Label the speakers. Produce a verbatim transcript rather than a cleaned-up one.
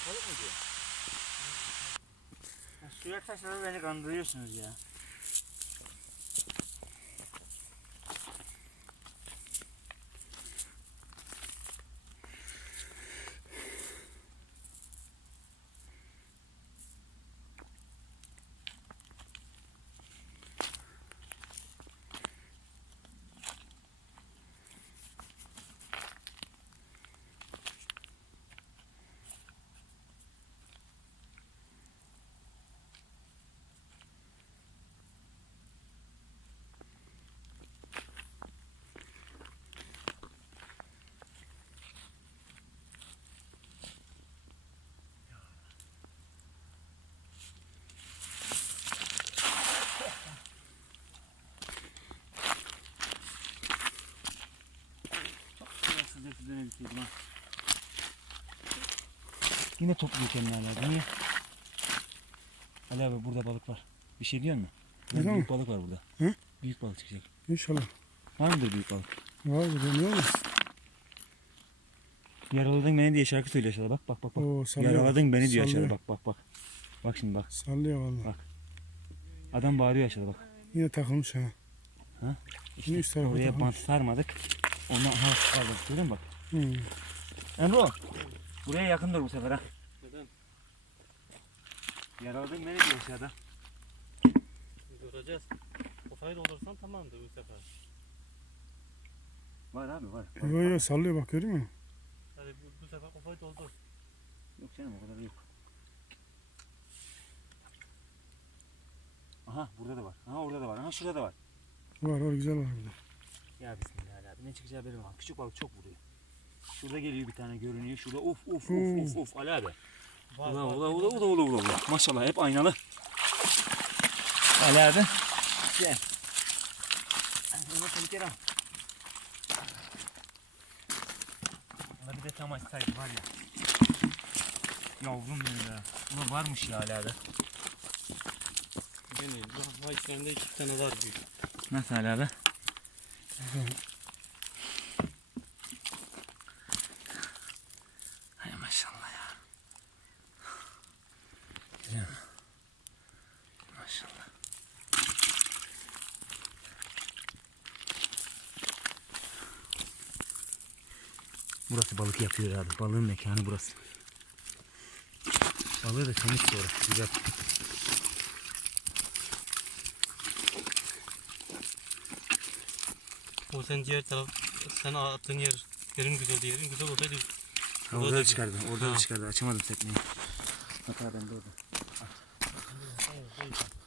Speaker 1: Balık mı diyor? Ya, suya taşladı beni kandırıyorsunuz ya. Yine topluyor kendini hala. Niye? Ali abi burada balık var. Bir şey diyor mu?
Speaker 2: Burada
Speaker 1: Büyük
Speaker 2: mı?
Speaker 1: balık var burada.
Speaker 2: Hı?
Speaker 1: Büyük balık çıkacak.
Speaker 2: İnşallah.
Speaker 1: Var mıdır büyük balık?
Speaker 2: Var burada, niye olmaz?
Speaker 1: Yaraladın beni diye şarkı söylüyor aşağıda. Bak bak bak. bak.
Speaker 2: Oo, sallıyor.
Speaker 1: Yaraladın beni diyor
Speaker 2: Sallıyor.
Speaker 1: aşağıda. Bak bak bak. Bak şimdi bak.
Speaker 2: Sallıyor vallahi.
Speaker 1: Bak. Adam bağırıyor aşağıda bak.
Speaker 2: Yine takılmış ha.
Speaker 1: Ha? İşte
Speaker 2: Yine üst tarafa
Speaker 1: oraya
Speaker 2: takılmış.
Speaker 1: bant sarmadık. Ondan ha kaldı. Görüyor musun bak?
Speaker 2: Hmm.
Speaker 1: Emro. Buraya yakındır bu sefer ha.
Speaker 3: Neden?
Speaker 1: Yaraladın beni diyor aşağıda.
Speaker 3: Göreceğiz. Kafayla olursan tamamdır bu sefer.
Speaker 1: Var abi var. var.
Speaker 2: Yo yo sallıyor bak, görüyor musun?
Speaker 3: Hadi bu, bu sefer kafayı doldur.
Speaker 1: Yok canım o kadar yok. Aha burada da var. Aha orada da var. Aha şurada da var.
Speaker 2: Var var, güzel var burada.
Speaker 1: Ya bismillah abi ne çıkacağı belli olmaz. Küçük balık çok vuruyor. Şurada geliyor bir tane görünüyor. Şurada uf uf
Speaker 2: Hmm.
Speaker 1: uf uf uf Ali abi.
Speaker 3: Var,
Speaker 1: Ula
Speaker 3: var.
Speaker 1: ula ula ula ula ula ula. Maşallah hep aynalı. Ali abi. Gel. Onu bir kere al. Bana bir de tam açsaydı var ya. Yavrum benim ya. Ulan varmış ya Ali abi.
Speaker 3: Beni, bu içlerinde iki tane var büyük.
Speaker 1: Nasıl Ali abi? Hay maşallah ya. Güzel mi? Maşallah. Burası balık yapıyor abi. Balığın mekanı burası. Balığı da temiz sonra. Güzel.
Speaker 3: O sen diğer taraf, sen attığın yer, yerin güzel yerin güzel olsaydı.
Speaker 1: Ha, orada da çıkardı. Orada da çıkardı. Açamadım tekneyi. Hata bende orada.
Speaker 3: Evet, evet.